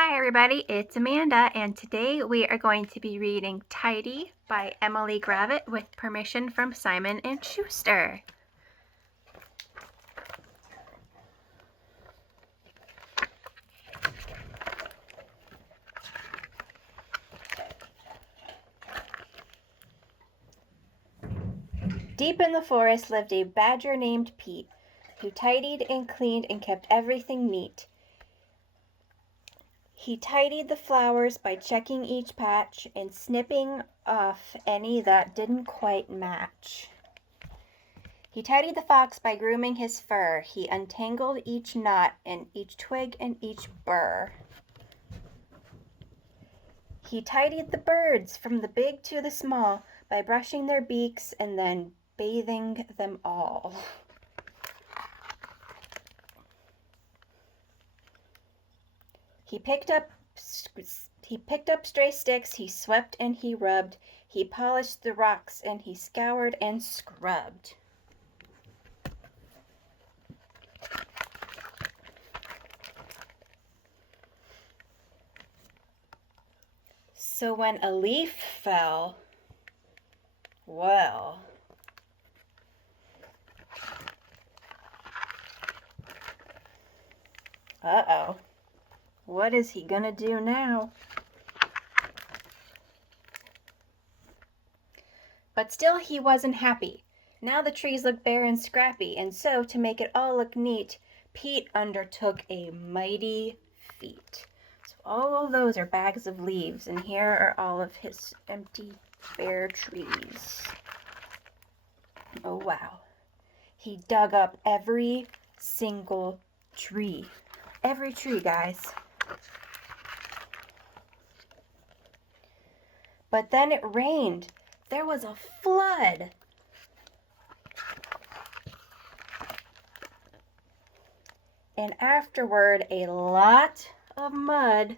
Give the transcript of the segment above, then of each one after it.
Hi everybody, it's Amanda, and today we are going to be reading Tidy by Emily Gravett with permission from Simon and Schuster. Deep in the forest lived a badger named Pete, who tidied and cleaned and kept everything neat. He tidied the flowers by checking each patch and snipping off any that didn't quite match. He tidied the fox by grooming his fur. He untangled each knot and each twig and each burr. He tidied the birds from the big to the small by brushing their beaks and then bathing them all. He picked up stray sticks, he swept and he rubbed, he polished the rocks and he scoured and scrubbed. So when a leaf fell, well, uh-oh, what is he gonna do now? But still he wasn't happy. Now the trees looked bare and scrappy, and so, to make it all look neat, Pete undertook a mighty feat. So all those are bags of leaves, and here are all of his empty, bare trees. Oh, wow. He dug up every single tree. Every tree, guys. But then it rained. There was a flood. And afterward, a lot of mud.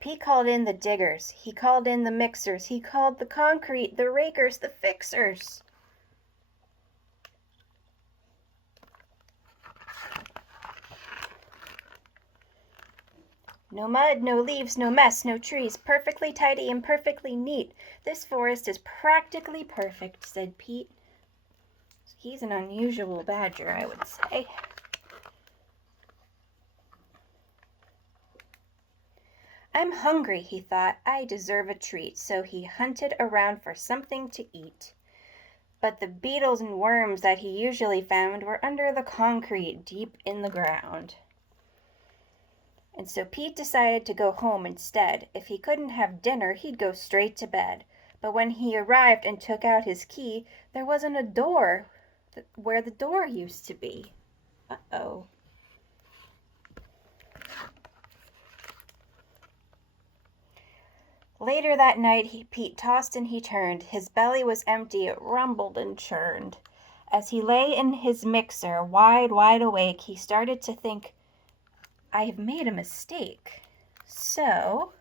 Pete called in the diggers. He called in the mixers. He called the concrete, the rakers, the fixers. No mud, no leaves, no mess, no trees, perfectly tidy and perfectly neat. This forest is practically perfect, said Pete. He's an unusual badger, I would say. I'm hungry, he thought. I deserve a treat. So he hunted around for something to eat. But the beetles and worms that he usually found were under the concrete, deep in the ground. And so Pete decided to go home instead. If he couldn't have dinner, he'd go straight to bed. But when he arrived and took out his key, there wasn't a door where the door used to be. Uh-oh. Later that night, Pete tossed and he turned. His belly was empty. It rumbled and churned. As he lay in his mixer, wide awake, he started to think, I have made a mistake. So,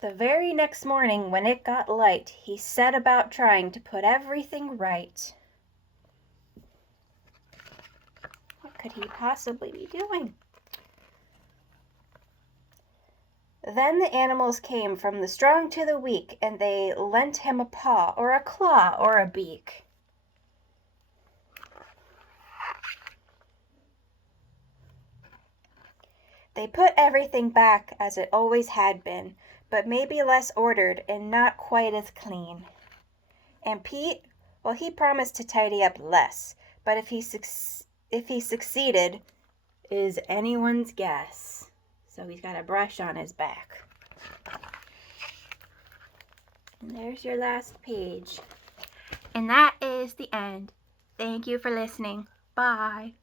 the very next morning when it got light, he set about trying to put everything right. What could he possibly be doing? Then the animals came from the strong to the weak, and they lent him a paw or a claw or a beak. They put everything back as it always had been, but maybe less ordered and not quite as clean. And Pete, well, he promised to tidy up less, but if he succeeded is anyone's guess. So he's got a brush on his back. And there's your last page. And that is the end. Thank you for listening. Bye.